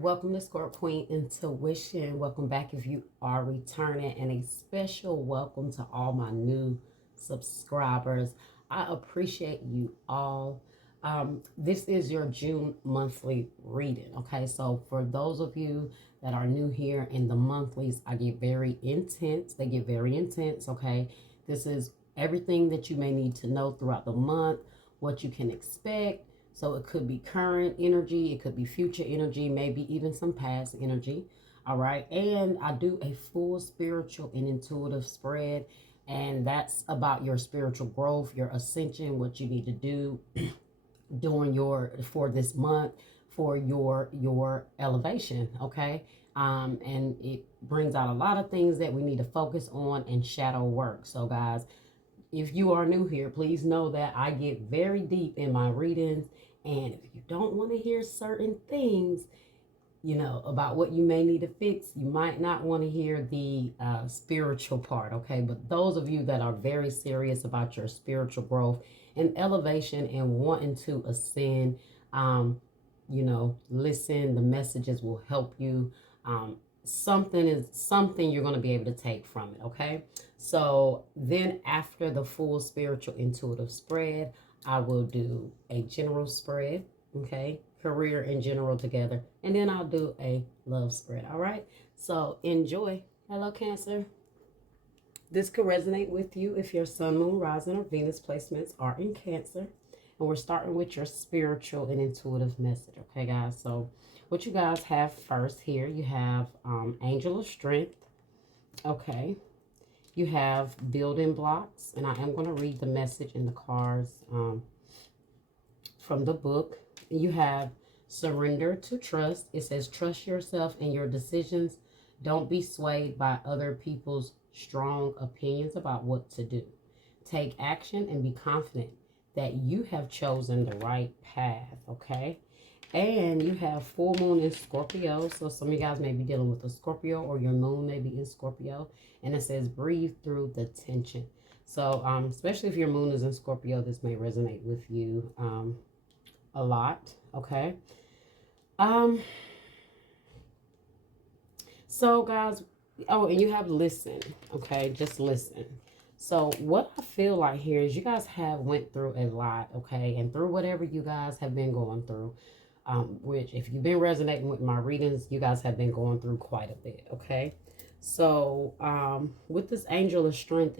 Welcome to Squirt Queen Intuition. Welcome back if you are returning, and a special welcome to all my new subscribers. I appreciate you all. This is your June monthly reading. Okay, so for those of you that are new here in the monthlies, I get very intense. They get very intense. Okay, this is everything that you may need to know throughout the month, what you can expect. So it could be current energy, it could be future energy, maybe even some past energy. All right. And I do a full spiritual and intuitive spread. And that's about your spiritual growth, your ascension, what you need to do during for this month for your elevation. Okay. And it brings out a lot of things that we need to focus on and shadow work. So guys, if you are new here, please know that I get very deep in my readings. And if you don't want to hear certain things, about what you may need to fix, you might not want to hear the spiritual part, okay? But those of you that are very serious about your spiritual growth and elevation and wanting to ascend, listen, the messages will help you. Something you're going to be able to take from it, okay? So then after the full spiritual intuitive spread, I will do a general spread, okay? Career and general together. And then I'll do a love spread, all right? So enjoy. Hello, Cancer. This could resonate with you if your sun, moon, rising, or Venus placements are in Cancer. And we're starting with your spiritual and intuitive message, okay, guys? So what you guys have first here, you have Angel of Strength, okay? You have building blocks, and I am going to read the message in the cards from the book. You have surrender to trust. It says trust yourself and your decisions. Don't be swayed by other people's strong opinions about what to do. Take action and be confident that you have chosen the right path, okay? And you have full moon in Scorpio. So some of you guys may be dealing with a Scorpio, or your moon may be in Scorpio. And it says breathe through the tension. So especially if your moon is in Scorpio, this may resonate with you a lot, okay? So guys, oh, and you have listen, okay? Just listen. So what I feel like here is you guys have went through a lot, okay? And through whatever you guys have been going through, which if you've been resonating with my readings, you guys have been going through quite a bit, okay? So with this Angel of Strength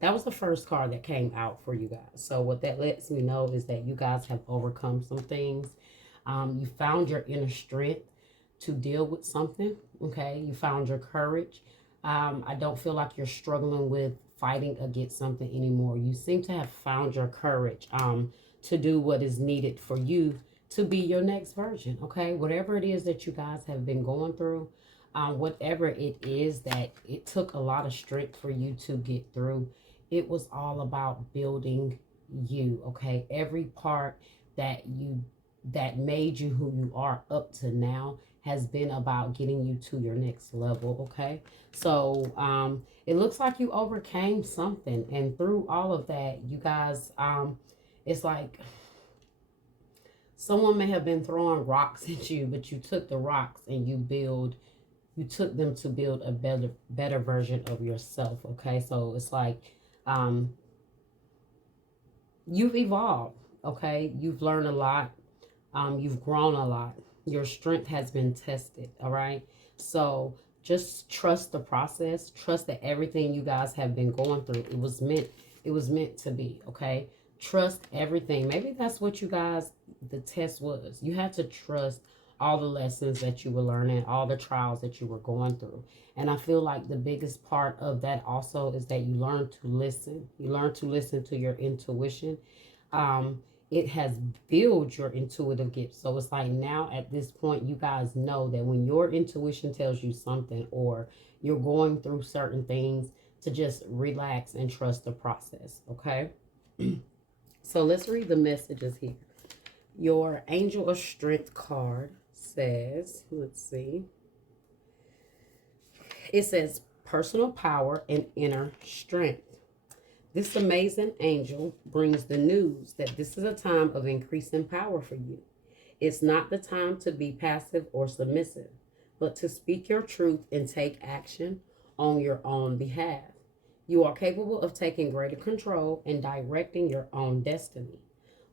that was the first card that came out for you guys. So what that lets me know is that you guys have overcome some things. You found your inner strength to deal with something, okay? You found your courage. I don't feel like you're struggling with fighting against something anymore. You seem to have found your courage to do what is needed for you to be your next version, okay? Whatever it is that you guys have been going through, whatever it is that it took a lot of strength for you to get through, it was all about building you, okay? Every part that made you who you are up to now has been about getting you to your next level, okay? So it looks like you overcame something, and through all of that, you guys, it's like someone may have been throwing rocks at you, but you took the rocks and you took them to build a better version of yourself, okay? So it's like you've evolved, okay? You've learned a lot. You've grown a lot. Your strength has been tested, all right? So just trust the process. Trust that everything you guys have been going through, it was meant to be, okay? Trust everything. Maybe that's what you guys, the test was. You had to trust all the lessons that you were learning, all the trials that you were going through. And I feel like the biggest part of that also is that you learn to listen. You learn to listen to your intuition. It has built your intuitive gift. So it's like now at this point, you guys know that when your intuition tells you something, or you're going through certain things, to just relax and trust the process, okay? So let's read the messages here. Your Angel of Strength card says, let's see. It says personal power and inner strength. This amazing angel brings the news that this is a time of increasing power for you. It's not the time to be passive or submissive, but to speak your truth and take action on your own behalf. You are capable of taking greater control and directing your own destiny.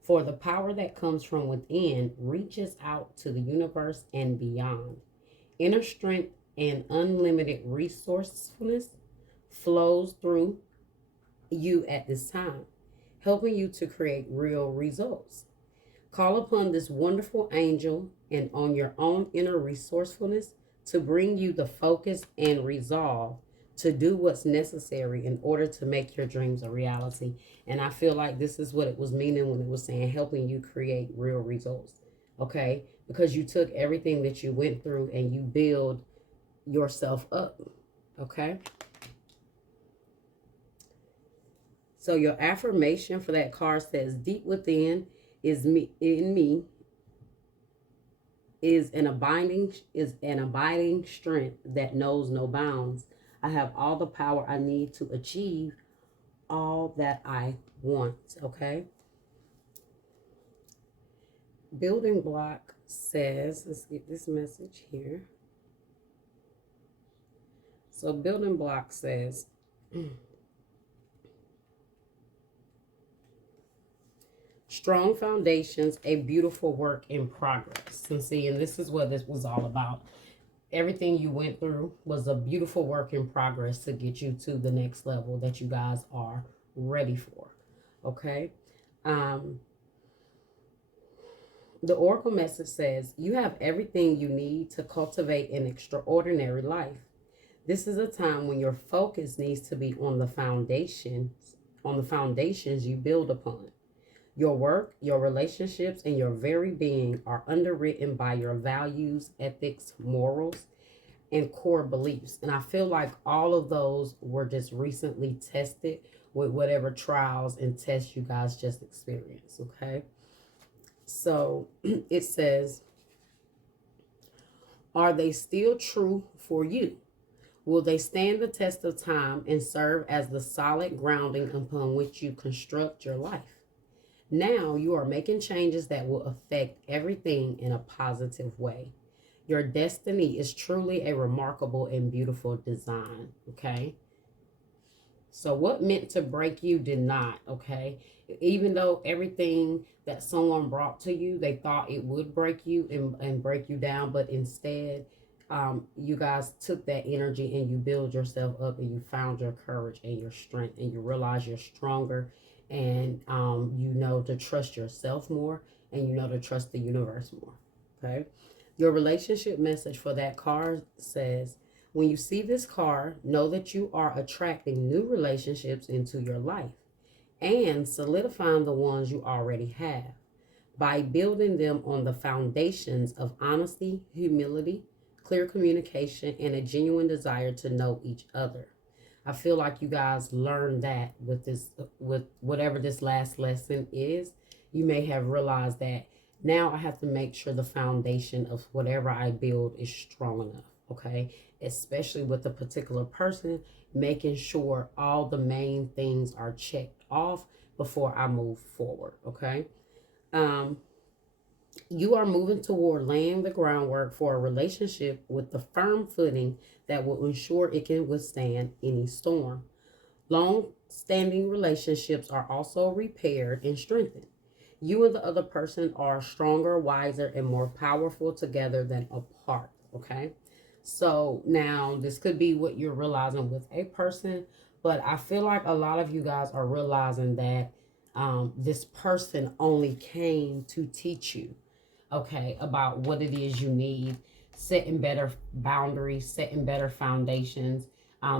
For the power that comes from within reaches out to the universe and beyond. Inner strength and unlimited resourcefulness flows through you at this time, helping you to create real results. Call upon this wonderful angel and on your own inner resourcefulness to bring you the focus and resolve to do what's necessary in order to make your dreams a reality. And I feel like this is what it was meaning when it was saying helping you create real results. Okay? Because you took everything that you went through and you build yourself up. Okay? So your affirmation for that card says, deep within is me in me is an abiding strength that knows no bounds. I have all the power I need to achieve all that I want. Okay. Building block says, let's get this message here. So building block says, strong foundations, a beautiful work in progress. And see, and this is what this was all about. Everything you went through was a beautiful work in progress to get you to the next level that you guys are ready for. Okay. The oracle message says, you have everything you need to cultivate an extraordinary life. This is a time when your focus needs to be on the foundations you build upon. Your work, your relationships, and your very being are underwritten by your values, ethics, morals, and core beliefs. And I feel like all of those were just recently tested with whatever trials and tests you guys just experienced. Okay. So it says, are they still true for you? Will they stand the test of time and serve as the solid grounding upon which you construct your life? Now you are making changes that will affect everything in a positive way. Your destiny is truly a remarkable and beautiful design. Okay. So what meant to break you did not. Okay. Even though everything that someone brought to you, they thought it would break you and break you down, but instead, you guys took that energy and you build yourself up and you found your courage and your strength and you realize you're stronger and you know to trust yourself more and you know to trust the universe more. Okay. Your relationship message for that card says, when you see this card, know that you are attracting new relationships into your life and solidifying the ones you already have by building them on the foundations of honesty, humility, clear communication, and a genuine desire to know each other. I feel like you guys learned that with whatever this last lesson is. You may have realized that now I have to make sure the foundation of whatever I build is strong enough. Okay. Especially with a particular person, making sure all the main things are checked off before I move forward. Okay. You are moving toward laying the groundwork for a relationship with the firm footing that will ensure it can withstand any storm. Long-standing relationships are also repaired and strengthened. You and the other person are stronger, wiser, and more powerful together than apart. Okay. So now this could be what you're realizing with a person, but I feel like a lot of you guys are realizing that this person only came to teach you, okay, about what it is you need, setting better boundaries, setting better foundations,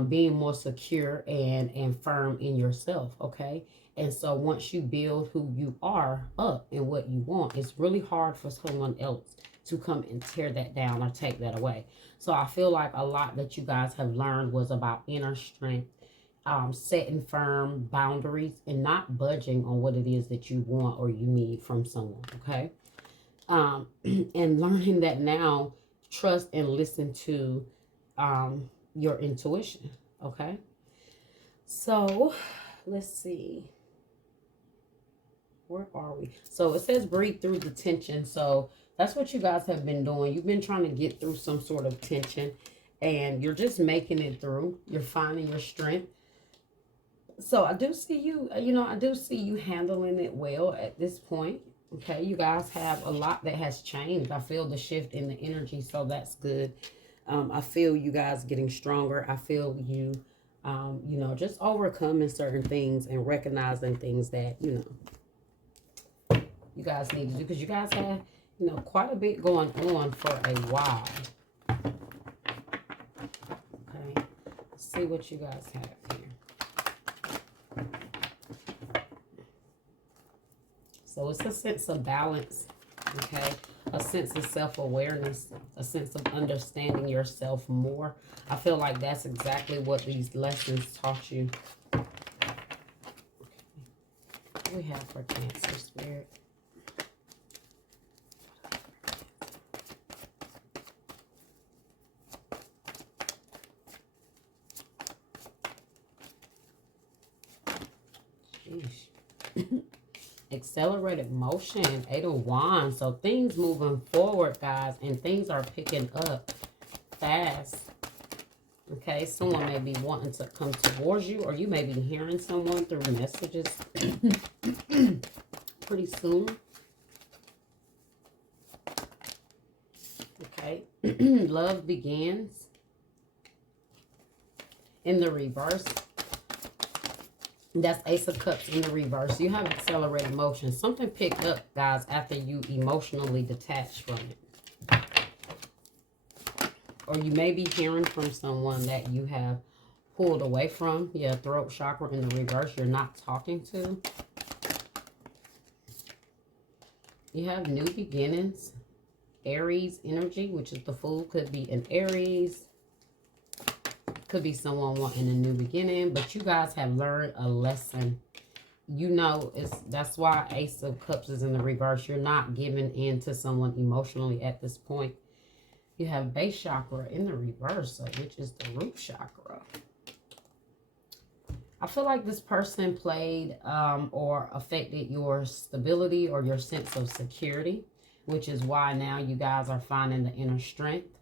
being more secure and firm in yourself, okay? And so once you build who you are up and what you want, it's really hard for someone else to come and tear that down or take that away. So I feel like a lot that you guys have learned was about inner strength, setting firm boundaries and not budging on what it is that you want or you need from someone, okay? And learning that now, trust and listen to your intuition, okay? So let's see. Where are we? So it says breathe through the tension. So That's what you guys have been doing. You've been trying to get through some sort of tension, and you're just making it through. You're finding your strength. So I do see you, I do see you handling it well at this point. Okay, you guys have a lot that has changed. I feel the shift in the energy, so that's good. I feel you guys getting stronger. I feel you, just overcoming certain things and recognizing things that, you guys need to do. Because you guys have, quite a bit going on for a while. Okay, let's see what you guys have here. So it's a sense of balance, okay? A sense of self-awareness, a sense of understanding yourself more. I feel like that's exactly what these lessons taught you. Okay. What do we have for Cancer, Spirit? Sheesh. Accelerated motion, 8 of Wands. So things moving forward, guys, and things are picking up fast. Okay, someone may be wanting to come towards you, or you may be hearing someone through messages pretty soon. Okay, love begins. In the reverse, that's Ace of Cups in the reverse. You have accelerated motion. Something picked up, guys, after you emotionally detached from it. Or you may be hearing from someone that you have pulled away from. Yeah, throat chakra in the reverse. You're not talking to. You have new beginnings. Aries energy, which is the Fool. Could be an Aries. Could be someone wanting a new beginning, but you guys have learned a lesson. That's why Ace of Cups is in the reverse. You're not giving in to someone emotionally at this point. You have base chakra in the reverse, which is the root chakra. I feel like this person played or affected your stability or your sense of security, which is why now you guys are finding the inner strength.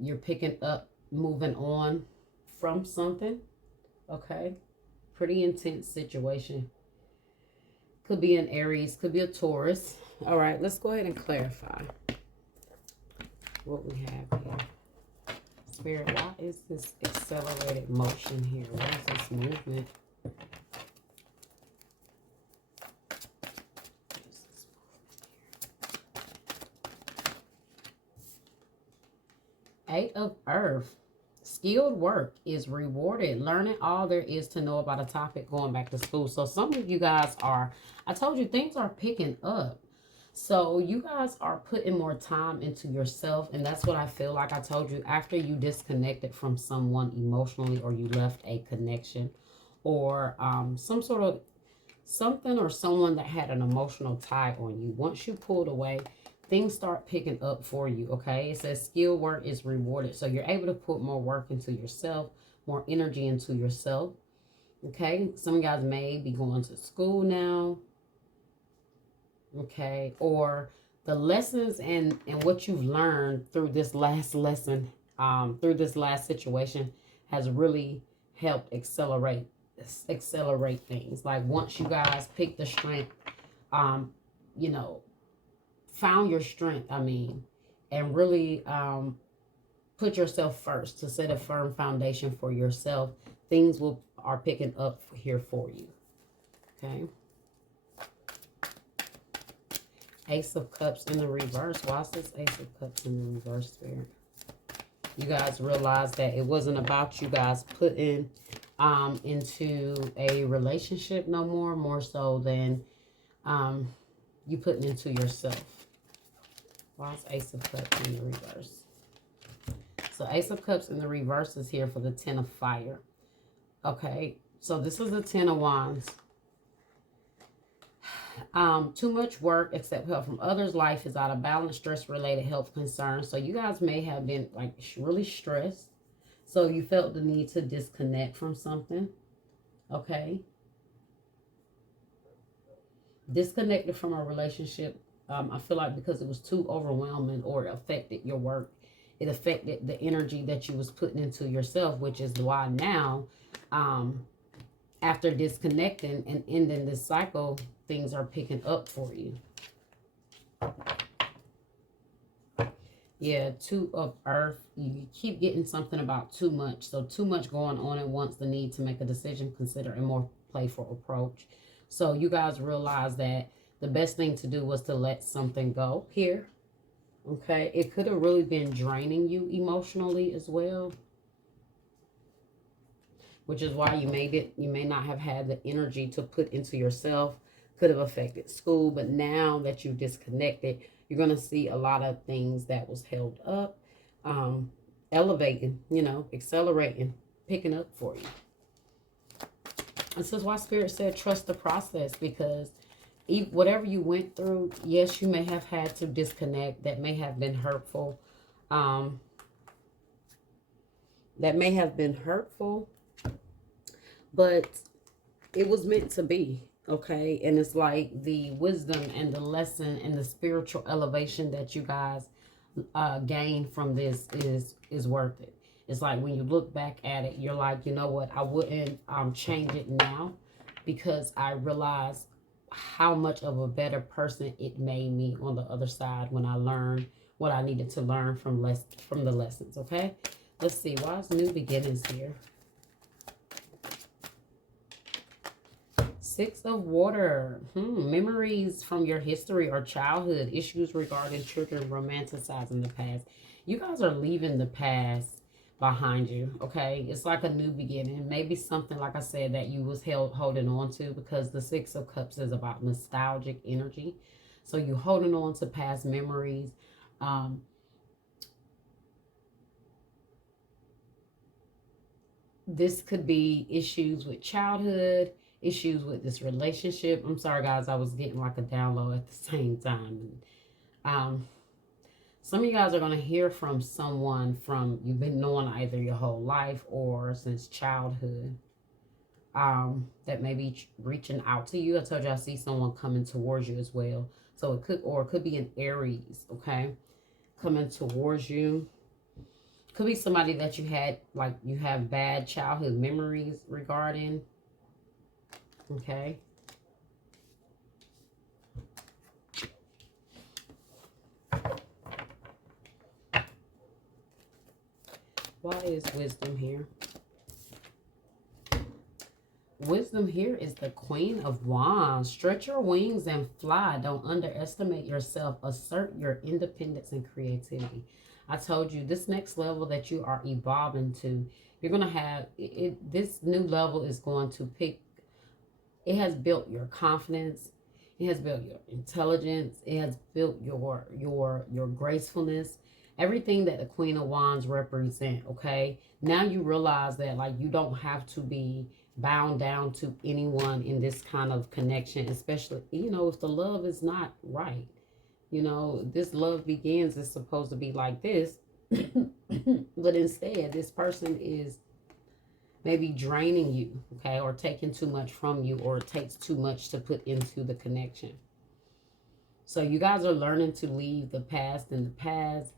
You're picking up, moving on from something. Okay, pretty intense situation. Could be an Aries, could be a Taurus. All right, let's go ahead and clarify what we have here. Spirit, why is this accelerated motion here? What is this movement? Eight of Earth. Skilled work is rewarded. Learning all there is to know about a topic, going back to school. So some of you guys are, I told you, things are picking up. So you guys are putting more time into yourself. And that's what I feel like. I told you, after you disconnected from someone emotionally, or you left a connection, or some sort of something or someone that had an emotional tie on you. Once you pulled away, things start picking up for you, okay? It says skill work is rewarded. So you're able to put more work into yourself, more energy into yourself, okay? Some of you guys may be going to school now, okay? Or the lessons and what you've learned through this last lesson, through this last situation has really helped accelerate things. Like once you guys pick the strength, found your strength, and really put yourself first to set a firm foundation for yourself, things are picking up here for you. Okay. Ace of Cups in the reverse. Why is this Ace of Cups in the reverse, Spirit? You guys realize that it wasn't about you guys putting into a relationship no more so than you putting into yourself. Why is Ace of Cups in the reverse? So Ace of Cups in the reverse is here for the Ten of Fire. Okay, so this is the Ten of Wands. Too much work, accept help from others. Life is out of balance, stress-related health concerns. So you guys may have been like really stressed. So you felt the need to disconnect from something. Okay. Disconnected from a relationship I feel like because it was too overwhelming or it affected your work, it affected the energy that you was putting into yourself, which is why now, um, after disconnecting and ending this cycle, things are picking up for you. Yeah, two of earth. You keep getting something about too much. So too much going on at once. The need to make a decision, consider a more playful approach. So you guys realize that the best thing to do was to let something go here. Okay. It could have really been draining you emotionally as well, which is why you may not have had the energy to put into yourself. Could have affected school, but now that you disconnected, you're going to see a lot of things that was held up, um, elevating, accelerating, picking up for you. This is why Spirit said trust the process, because whatever you went through, yes, you may have had to disconnect. That may have been hurtful. Um, that may have been hurtful, but it was meant to be. Okay. And it's like the wisdom and the lesson and the spiritual elevation that you guys gain from this is worth it. It's like when you look back at it, you're like, you know what, I wouldn't change it now, because I realized how much of a better person it made me on the other side when I learned what I needed to learn from the lessons. Okay, let's see, why is new beginnings here? Six of water. Memories from your history or childhood, issues regarding children, romanticizing the past. You guys are leaving the past behind you. Okay, it's like a new beginning. Maybe something, like I said, that you was holding on to, because the Six of Cups is about nostalgic energy. So you holding on to past memories. This could be issues with childhood, issues with this relationship. I'm sorry, guys, I was getting like a download at the same time. Um, some of you guys are going to hear from someone from you've been knowing either your whole life or since childhood, that may be reaching out to you. I told you I see someone coming towards you as well. So it could be an Aries, okay, coming towards you. Could be somebody that you had, like you have bad childhood memories regarding. Okay. Why is wisdom here? Wisdom here is the Queen of Wands. Stretch your wings and fly. Don't underestimate yourself. Assert your independence and creativity. I told you, this next level that you are evolving to, you're going to have it. This new level is going to it has built your confidence. It has built your intelligence. It has built your gracefulness. Everything that the Queen of Wands represent, okay? Now you realize that, like, you don't have to be bound down to anyone in this kind of connection, especially, if the love is not right. This love begins is supposed to be like this, but instead, this person is maybe draining you, okay, or taking too much from you, or it takes too much to put into the connection. So you guys are learning to leave the past in the past,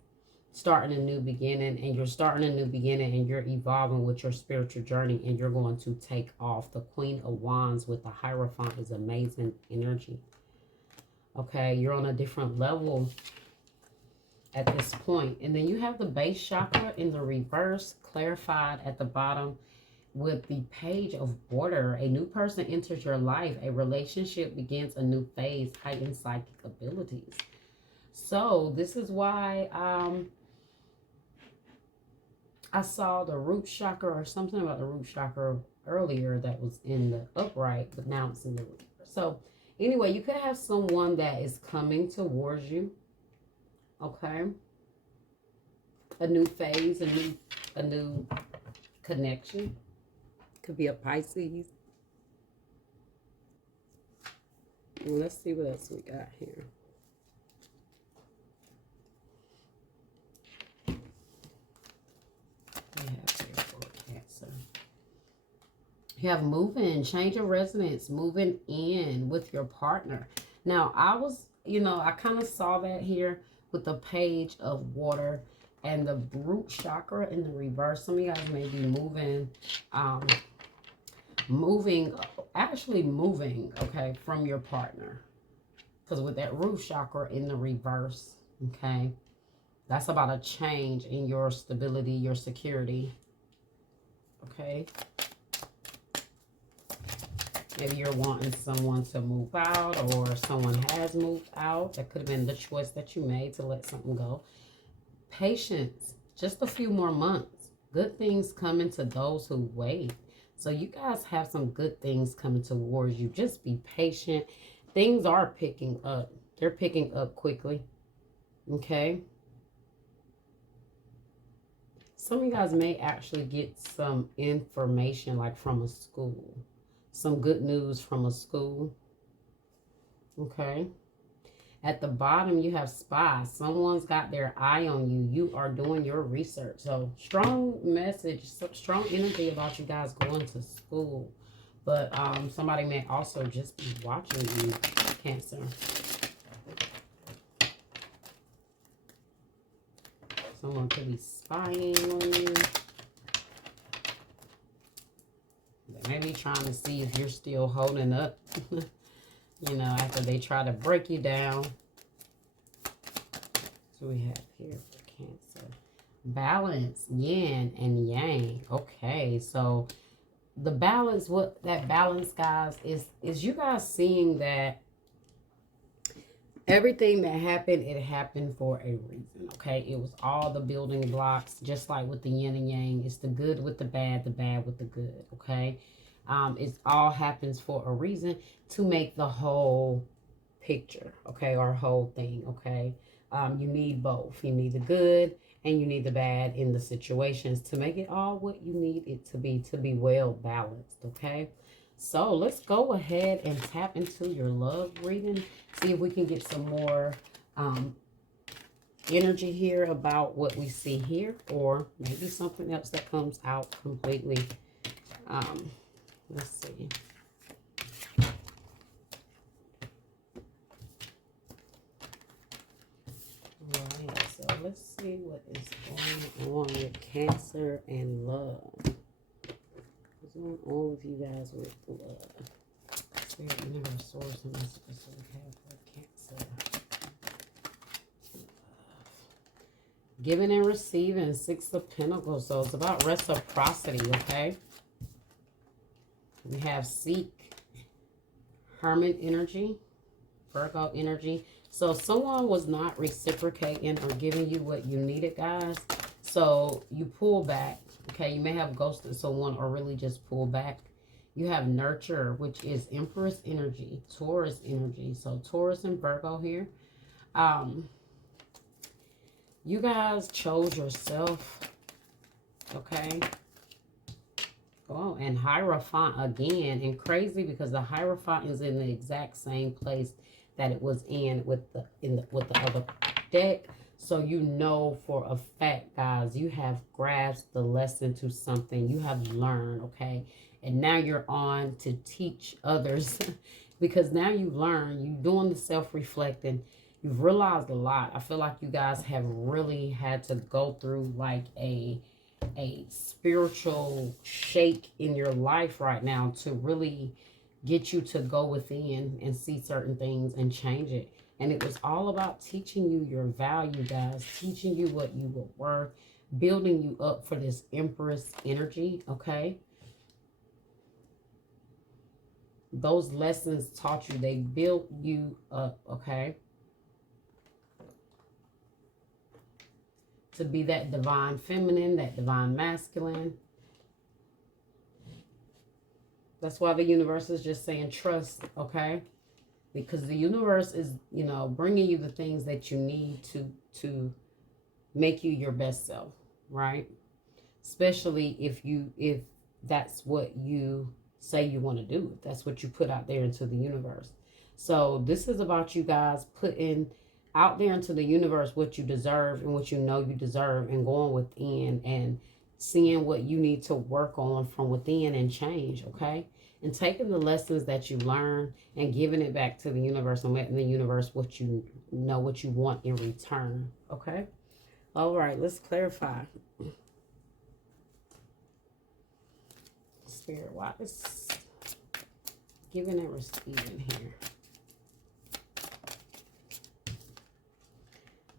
starting a new beginning, and you're starting a new beginning and you're evolving with your spiritual journey, and you're going to take off. The Queen of Wands with the Hierophant is amazing energy. Okay, you're on a different level at this point. And then you have the base chakra in the reverse, clarified at the bottom with the Page of Water. A new person enters your life. A relationship begins a new phase, heightened psychic abilities. So this is why I saw the root chakra, or something about the root chakra earlier that was in the upright, but now it's in the root. So anyway, you could have someone that is coming towards you. Okay. A new phase, a new connection. Could be a Pisces. Well, let's see what else we got here. You have moving, change of residence, moving in with your partner. Now, I was I kind of saw that here with the page of water and the root chakra in the reverse. Some of you guys may be um, actually moving, okay, from your partner. Because with that root chakra in the reverse, okay, that's about a change in your stability, your security, okay? Maybe you're wanting someone to move out, or someone has moved out. That could have been the choice that you made to let something go. Patience, just a few more months. Good things coming to those who wait. So you guys have some good things coming towards you. Just be patient. Things are picking up. They're picking up quickly. Okay. Some of you guys may actually get some information like from a school. Some good news from a school. Okay. At the bottom, you have spy. Someone's got their eye on you. You are doing your research. So strong message, strong energy about you guys going to school. But somebody may also just be watching you, Cancer. Someone could be spying on you. They may be trying to see if you're still holding up. After they try to break you down. So we have here for Cancer. Balance, yin and yang. Okay, so the balance, what that balance, guys, is you guys seeing that everything that happened, it happened for a reason, okay? It was all the building blocks, just like with the yin and yang. It's the good with the bad with the good, okay? It all happens for a reason to make the whole picture, okay, or whole thing, okay? You need both. You need the good and you need the bad in the situations to make it all what you need it to be well balanced, okay? So let's go ahead and tap into your love reading. See if we can get some more energy here about what we see here, or maybe something else that comes out completely. Let's see. Right, so let's see what is going on with Cancer and love. What's going on with you guys with love? Spirit, universe, source, and messages we have for Cancer. Giving and receiving, Six of Pentacles. So it's about reciprocity, okay? We have Seek, Hermit energy, Virgo energy. So someone was not reciprocating or giving you what you needed, guys. So you pull back, okay? You may have ghosted someone or really just pull back. You have Nurture, which is Empress energy, Taurus energy. So Taurus and Virgo here. You guys chose yourself, okay? Oh, and Hierophant again. And crazy because the Hierophant is in the exact same place that it was in with the other deck. So you know for a fact, guys, you have grasped the lesson to something. You have learned, okay? And now you're on to teach others because now you learn, you're doing the self-reflecting. You've realized a lot. I feel like you guys have really had to go through like a spiritual shake in your life right now to really get you to go within and see certain things and change it. And it was all about teaching you your value, guys, teaching you what you were worth, building you up for this Empress energy, okay? Those lessons taught you, they built you up, okay? To be that divine feminine, that divine masculine. That's why the universe is just saying trust, okay? Because the universe is, bringing you the things that you need to make you your best self, right? Especially if that's what you say you want to do, if that's what you put out there into the universe. So this is about you guys putting out there into the universe what you deserve and what you know you deserve, and going within and seeing what you need to work on from within and change, okay? and taking the lessons that you learn and giving it back to the universe and letting the universe what you know what you want in return. Okay. All right, let's clarify. Spirit, why is giving and receiving here?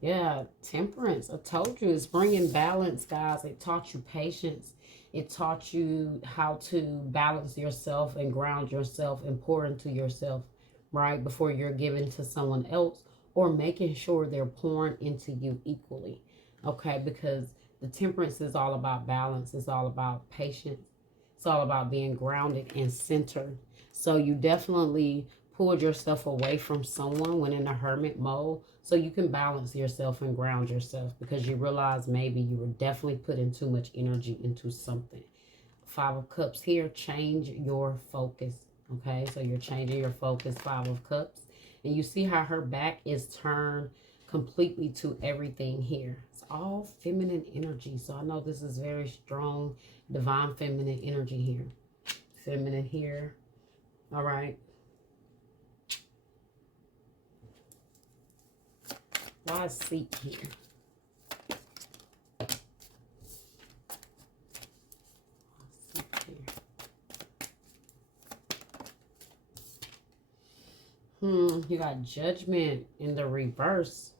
Yeah, temperance. I told you it's bringing balance, guys. It taught you patience. It taught you how to balance yourself and ground yourself and pour into yourself, right? Before you're giving to someone else, or making sure they're pouring into you equally. Okay, because the temperance is all about balance. It's all about patience. It's all about being grounded and centered. So you definitely pulled yourself away from someone when in a hermit mode so you can balance yourself and ground yourself, because you realize maybe you were definitely putting too much energy into something. Five of Cups here, change your focus. Okay, so you're changing your focus, Five of Cups. And you see how her back is turned completely to everything here. It's all feminine energy. So I know this is very strong, divine feminine energy here. Feminine here. All right. Why is seek here? You got judgment in the reverse.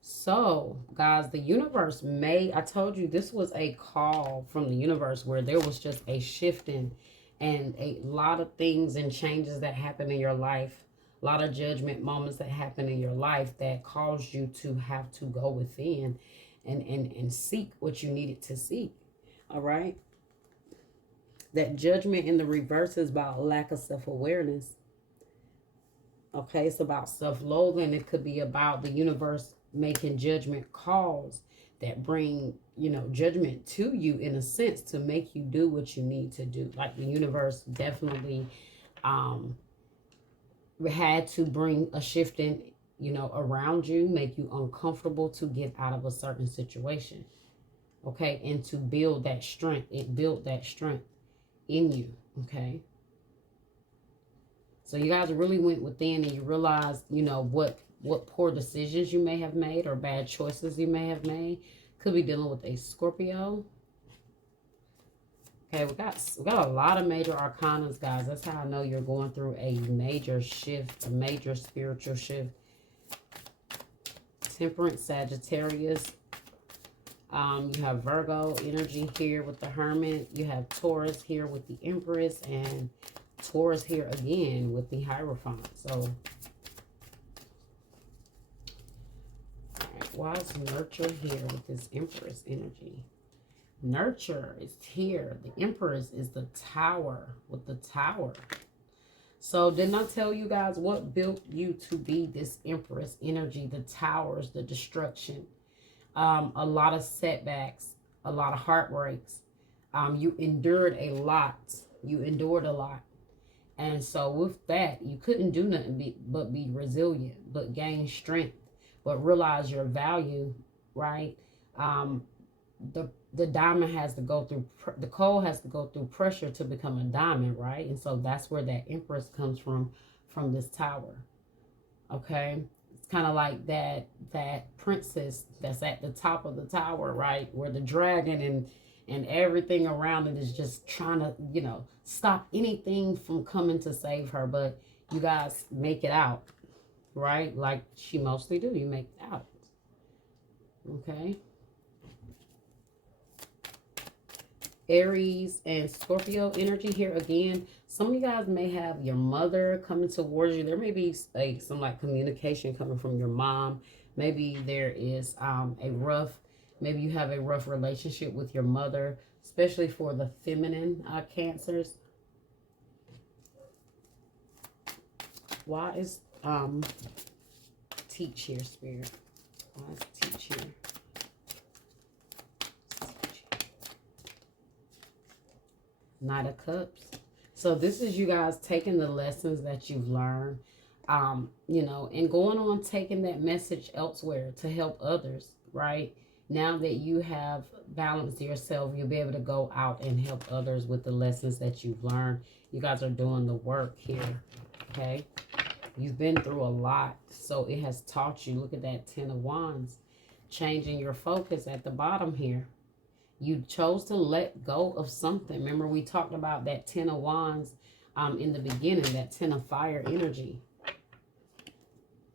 So, guys, the universe may, I told you this was a call from the universe where there was just a shifting and a lot of things and changes that happen in your life. A lot of judgment moments that happen in your life that caused you to have to go within and seek what you needed to seek. All right. That judgment in the reverse is about lack of self-awareness. Okay, it's about self-loathing. It could be about the universe making judgment calls that bring, judgment to you in a sense to make you do what you need to do. Like the universe definitely had to bring a shift in, around you, make you uncomfortable to get out of a certain situation. Okay, and to build that strength. It built that strength in you. Okay. So you guys really went within and you realized, what poor decisions you may have made or bad choices you may have made. Could be dealing with a Scorpio. Okay, we got a lot of major arcanas, guys. That's how I know you're going through a major shift, a major spiritual shift. Temperance, Sagittarius. You have Virgo energy here with the Hermit. You have Taurus here with the Empress, and Taurus here again with the Hierophant. So, alright, why is nurture here with this Empress energy? Nurture is here. The Empress is the Tower with the Tower. So didn't I tell you guys what built you to be this Empress energy? The towers, the destruction, a lot of setbacks, a lot of heartbreaks. You endured a lot. You endured a lot. And so with that, you couldn't do nothing but be resilient, but gain strength, but realize your value, right? The diamond has to go through, the coal has to go through pressure to become a diamond, right? And so that's where that Empress comes from this tower. Okay, it's kind of like that princess that's at the top of the tower, right? Where the dragon and everything around it is just trying to, stop anything from coming to save her. But you guys make it out, right? Like she mostly do. You make it out. Okay. Aries and Scorpio energy here again. Some of you guys may have your mother coming towards you. There may be some like communication coming from your mom. Maybe there is maybe you have a rough relationship with your mother, especially for the feminine cancers. Why is teach here, Spirit? Why is teach here? Knight of Cups. So this is you guys taking the lessons that you've learned, and going on taking that message elsewhere to help others, right? Now that you have balanced yourself, you'll be able to go out and help others with the lessons that you've learned. You guys are doing the work here, okay? You've been through a lot, so it has taught you. Look at that 10 of Wands, changing your focus at the bottom here. You chose to let go of something. Remember, we talked about that 10 of Wands in the beginning, that 10 of fire energy.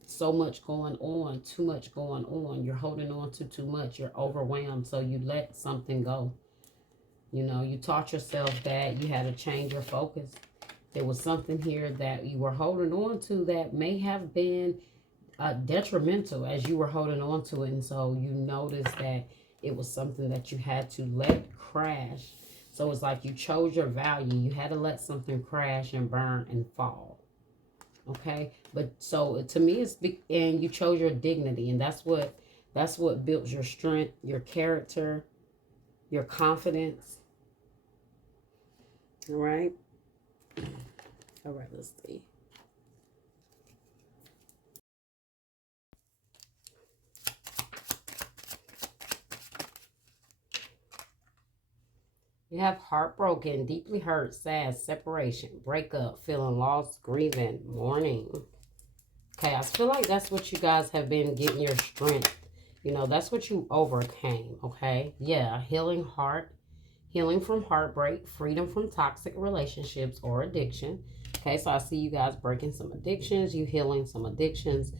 So much going on, too much going on. You're holding on to too much. You're overwhelmed, so you let something go. You know, you taught yourself that you had to change your focus. There was something here that you were holding on to that may have been detrimental as you were holding on to it. And so you noticed that it was something that you had to let crash. So it's like you chose your value. You had to let something crash and burn and fall. Okay, but so to me it's big, and you chose your dignity, and that's what builds your strength, your character, your confidence. All right. All right, let's see. You have heartbroken, deeply hurt, sad, separation, breakup, feeling lost, grieving, mourning. Okay, I feel like that's what you guys have been getting your strength. You know, that's what you overcame, okay? Yeah, healing heart, healing from heartbreak, freedom from toxic relationships or addiction. Okay, so I see you guys breaking some addictions, you healing some addictions.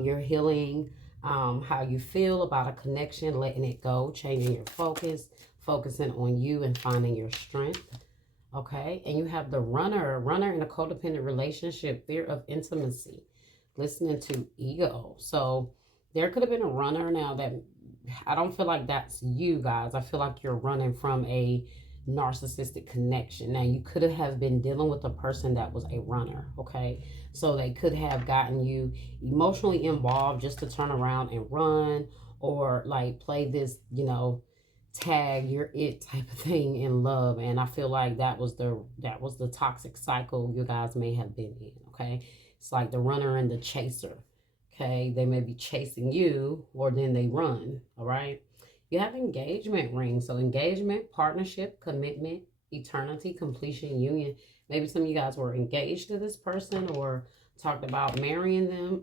You're healing how you feel about a connection, letting it go, changing your focus, focusing on you and finding your strength. Okay, and you have the runner in a codependent relationship, fear of intimacy, listening to ego. So there could have been a runner now that I don't feel like that's you guys. I feel like you're running from a narcissistic connection. Now you could have been dealing with a person that was a runner, okay? So they could have gotten you emotionally involved just to turn around and run, or like play this, you know, tag you're it type of thing in love. And I feel like that was the toxic cycle you guys may have been in, okay? It's like the runner and the chaser. Okay, they may be chasing you, or then they run. All right, you have engagement rings. So engagement, partnership, commitment, eternity, completion, union. Maybe some of you guys were engaged to this person or talked about marrying them,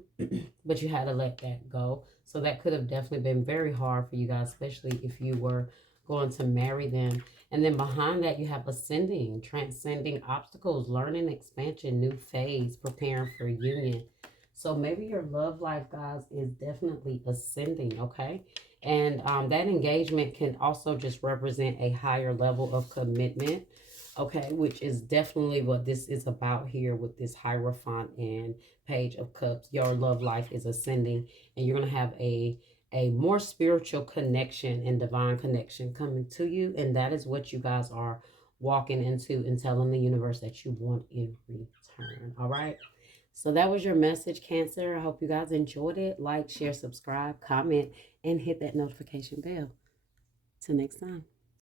but you had to let that go. So that could have definitely been very hard for you guys, especially if you were going to marry them. And then behind that, you have ascending, transcending obstacles, learning, expansion, new phase, preparing for union. So maybe your love life, guys, is definitely ascending, okay? And that engagement can also just represent a higher level of commitment, okay? Which is definitely what this is about here with this Hierophant and Page of Cups. Your love life is ascending, and you're going to have a more spiritual connection and divine connection coming to you. And that is what you guys are walking into and telling the universe that you want in return, all right? So that was your message, Cancer. I hope you guys enjoyed it. Like, share, subscribe, comment, and hit that notification bell. Till next time.